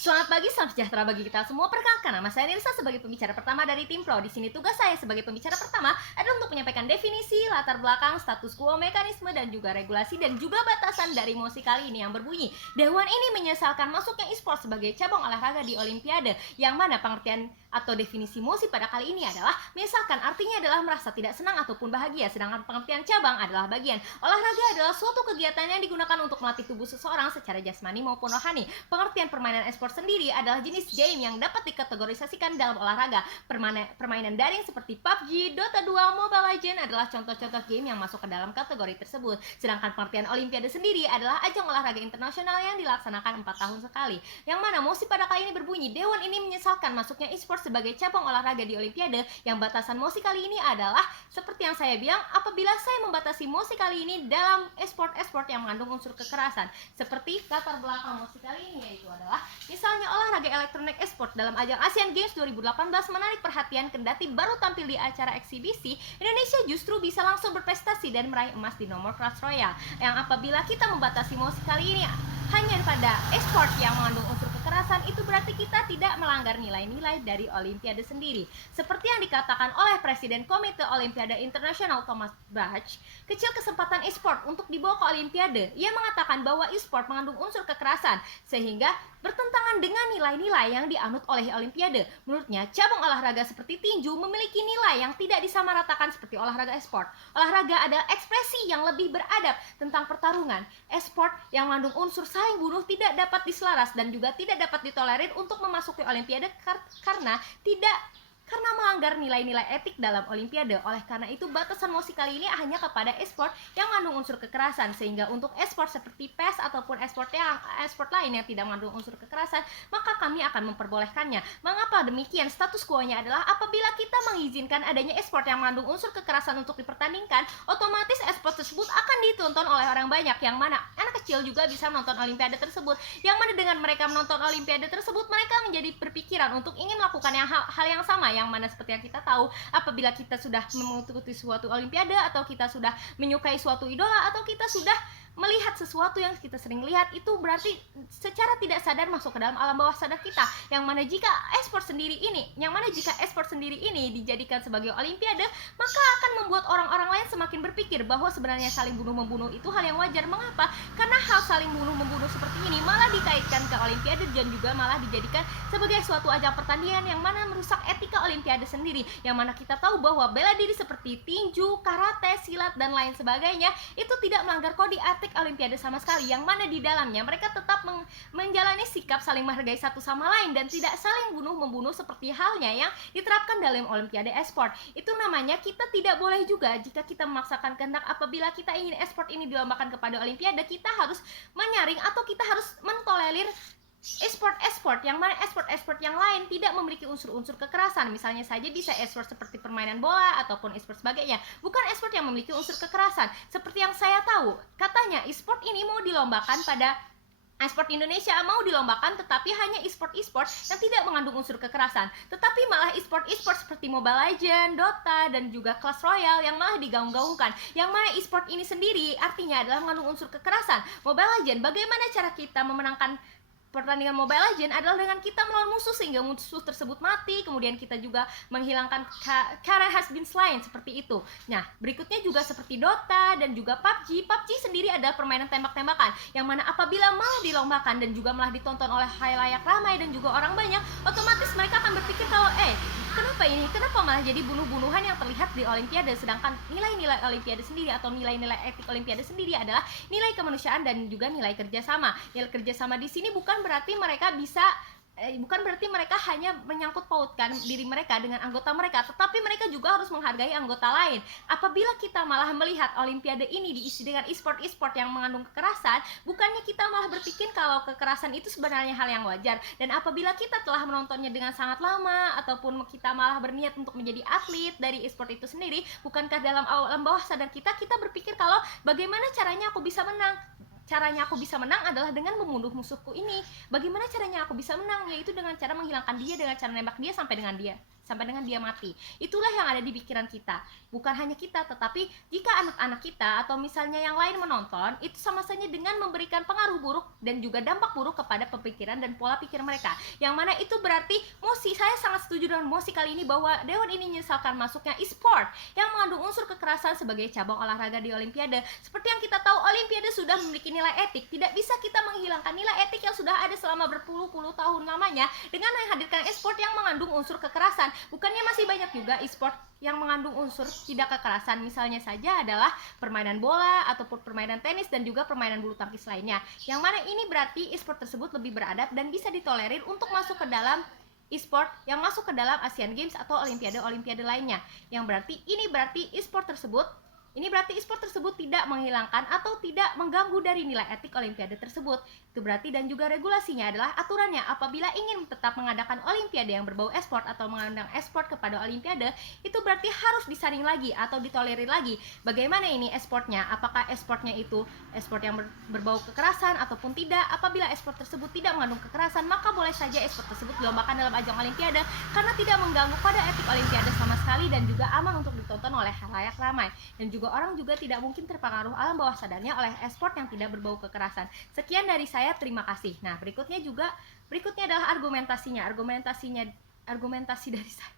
Selamat pagi, salam sejahtera bagi kita semua. Perkenalkan, nama saya Nirsa sebagai pembicara pertama dari tim Pro. Di sini tugas saya sebagai pembicara pertama adalah untuk menyampaikan definisi, latar belakang, status quo, mekanisme, dan juga regulasi dan juga batasan dari mosi kali ini yang berbunyi. Dewan ini menyesalkan masuknya e-sport sebagai cabang olahraga di Olimpiade, yang mana pengertian atau definisi mosi pada kali ini adalah menyesalkan artinya adalah merasa tidak senang ataupun bahagia, sedangkan pengertian cabang adalah bagian. Olahraga adalah suatu kegiatan yang digunakan untuk melatih tubuh seseorang secara jasmani maupun rohani. Pengertian permainan e-sport sendiri adalah jenis game yang dapat dikategorisasikan dalam olahraga. Permainan daring seperti PUBG, Dota 2, Mobile Legends adalah contoh-contoh game yang masuk ke dalam kategori tersebut. Sedangkan pengertian Olimpiade sendiri adalah ajang olahraga internasional yang dilaksanakan 4 tahun sekali. Yang mana mosi pada kali ini berbunyi, Dewan ini menyesalkan masuknya e-sport sebagai cabang olahraga di Olimpiade. Yang batasan mosi kali ini adalah seperti yang saya bilang, apabila saya membatasi mosi kali ini dalam e-sport yang mengandung unsur kekerasan. Seperti latar belakang mosi kali ini yaitu adalah misalnya olahraga elektronik e-sport dalam ajang Asian Games 2018 menarik perhatian kendati baru tampil di acara eksibisi, Indonesia justru bisa langsung berprestasi dan meraih emas di nomor Clash Royale. Yang apabila kita membatasi mosi kali ini hanya pada e-sport yang mengandung unsur kekerasan, itu berarti kita tidak melanggar nilai-nilai dari Olimpiade sendiri. Seperti yang dikatakan oleh Presiden Komite Olimpiade Internasional Thomas Bach, kecil kesempatan e-sport untuk dibawa ke Olimpiade. Ia mengatakan bahwa e-sport mengandung unsur kekerasan sehingga bertentangan dengan nilai-nilai yang dianut oleh Olimpiade. Menurutnya, cabang olahraga seperti tinju memiliki nilai yang tidak disamaratakan seperti olahraga e-sport. Olahraga adalah ekspresi yang lebih beradab tentang pertarungan. E-sport yang mengandung unsur saling bunuh tidak dapat diselaras dan juga tidak dapat ditolerir untuk memasuki Olimpiade karena melanggar nilai-nilai etik dalam Olimpiade. Oleh karena itu, batasan mosi kali ini hanya kepada e-sport yang mengandung unsur kekerasan, sehingga untuk e-sport seperti PES ataupun e-sport lain yang tidak mengandung unsur kekerasan, maka kami akan memperbolehkannya. Mengapa demikian? Status quo-nya adalah apabila kita mengizinkan adanya e-sport yang mengandung unsur kekerasan untuk dipertandingkan, otomatis e-sport tersebut akan ditonton oleh orang banyak, yang mana anak kecil juga bisa menonton Olimpiade tersebut, yang mana dengan mereka menonton Olimpiade tersebut, mereka menjadi berpikiran untuk ingin melakukan hal yang sama, yang mana seperti yang kita tahu, apabila kita sudah mengikuti suatu Olimpiade atau kita sudah menyukai suatu idola atau kita sudah melihat sesuatu yang kita sering lihat, itu berarti secara tidak sadar masuk ke dalam alam bawah sadar kita. Yang mana jika e-sport sendiri ini dijadikan sebagai Olimpiade, maka akan membuat orang-orang lain semakin berpikir bahwa sebenarnya saling bunuh-membunuh itu hal yang wajar. Mengapa? Karena hal saling bunuh-membunuh seperti ini malah dikaitkan ke Olimpiade dan juga malah dijadikan sebagai suatu ajang pertandingan yang mana merusak etika Olimpiade sendiri. Yang mana kita tahu bahwa bela diri seperti tinju, karate, silat, dan lain sebagainya itu tidak melanggar kode etik Olimpiade sama sekali, yang mana di dalamnya mereka tetap menjalani sikap saling menghargai satu sama lain dan tidak saling bunuh-membunuh seperti halnya yang diterapkan dalam Olimpiade e-sport. Itu namanya kita tidak boleh juga jika kita memaksakan kehendak. Apabila kita ingin e-sport ini dilombakan kepada Olimpiade, kita harus menyaring atau kita harus mentolerir e-sport yang mana e-sport yang lain tidak memiliki unsur-unsur kekerasan. Misalnya saja bisa e-sport seperti permainan bola ataupun e-sport sebagainya, bukan e-sport yang memiliki unsur kekerasan. Seperti yang saya tahu, katanya e-sport ini mau dilombakan pada e-sport Indonesia, mau dilombakan, tetapi hanya e-sport yang tidak mengandung unsur kekerasan. Tetapi malah e-sport seperti Mobile Legends, Dota, dan juga Clash Royale yang malah digaung-gaungkan. Yang mana e-sport ini sendiri artinya adalah mengandung unsur kekerasan. Mobile Legends, bagaimana cara kita memenangkan pertandingan Mobile Legends adalah dengan kita melawan musuh sehingga musuh tersebut mati, kemudian kita juga menghilangkan current has been slain, seperti itu. Nah, berikutnya juga seperti Dota dan juga PUBG. PUBG sendiri adalah permainan tembak-tembakan, yang mana apabila malah dilombakan dan juga malah ditonton oleh khalayak ramai dan juga orang banyak, otomatis mereka akan berpikir kalau kenapa malah jadi bunuh-bunuhan yang terlihat di Olimpiade. Sedangkan nilai-nilai Olimpiade sendiri atau nilai-nilai etik Olimpiade sendiri adalah nilai kemanusiaan dan juga nilai kerjasama. Nilai kerjasama di sini bukan berarti mereka hanya menyangkut pautkan diri mereka dengan anggota mereka, tetapi mereka juga harus menghargai anggota lain. Apabila kita malah melihat Olimpiade ini diisi dengan e-sport yang mengandung kekerasan, bukannya kita malah berpikir kalau kekerasan itu sebenarnya hal yang wajar. Dan apabila kita telah menontonnya dengan sangat lama ataupun kita malah berniat untuk menjadi atlet dari e-sport itu sendiri, bukankah dalam alam bawah sadar kita berpikir kalau bagaimana caranya aku bisa menang? Caranya aku bisa menang adalah dengan membunuh musuhku ini. Bagaimana caranya aku bisa menang? Yaitu dengan cara menghilangkan dia, dengan cara nembak dia sampai dengan dia sampai dengan dia mati. Itulah yang ada di pikiran kita. Bukan hanya kita, tetapi jika anak-anak kita atau misalnya yang lain menonton, itu sama saja dengan memberikan pengaruh buruk dan juga dampak buruk kepada pemikiran dan pola pikir mereka. Yang mana itu berarti saya sangat setuju dengan Mosi kali ini bahwa Dewan ini menyesalkan masuknya e-sport yang mengandung unsur kekerasan sebagai cabang olahraga di Olimpiade. Seperti yang kita tahu, Olimpiade sudah memiliki nilai etik. Tidak bisa kita menghilangkan nilai etik yang sudah ada selama berpuluh-puluh tahun lamanya dengan menghadirkan e-sport yang mengandung unsur kekerasan. Bukannya masih banyak juga e-sport yang mengandung unsur tidak kekerasan, misalnya saja adalah permainan bola ataupun permainan tenis dan juga permainan bulu tangkis lainnya. Yang mana ini berarti e-sport tersebut lebih beradab dan bisa ditolerir untuk masuk ke dalam e-sport yang masuk ke dalam Asian Games atau Olimpiade lainnya. Yang berarti e-sport tersebut tidak menghilangkan atau tidak mengganggu dari nilai etik Olimpiade tersebut. Itu berarti, dan juga regulasinya adalah aturannya apabila ingin tetap mengadakan Olimpiade yang berbau e-sport atau mengundang e-sport kepada Olimpiade, itu berarti harus disaring lagi atau ditolerir lagi. Bagaimana ini e-sportnya? Apakah e-sportnya itu e-sport yang berbau kekerasan ataupun tidak? Apabila e-sport tersebut tidak mengandung kekerasan, maka boleh saja e-sport tersebut dilombakan dalam ajang Olimpiade karena tidak mengganggu pada etik Olimpiade sama sekali dan juga aman untuk ditonton oleh khalayak ramai. Dan juga orang juga tidak mungkin terpengaruh alam bawah sadarnya oleh e-sport yang tidak berbau kekerasan. Sekian dari saya, terima kasih. Nah, berikutnya adalah argumentasi dari saya.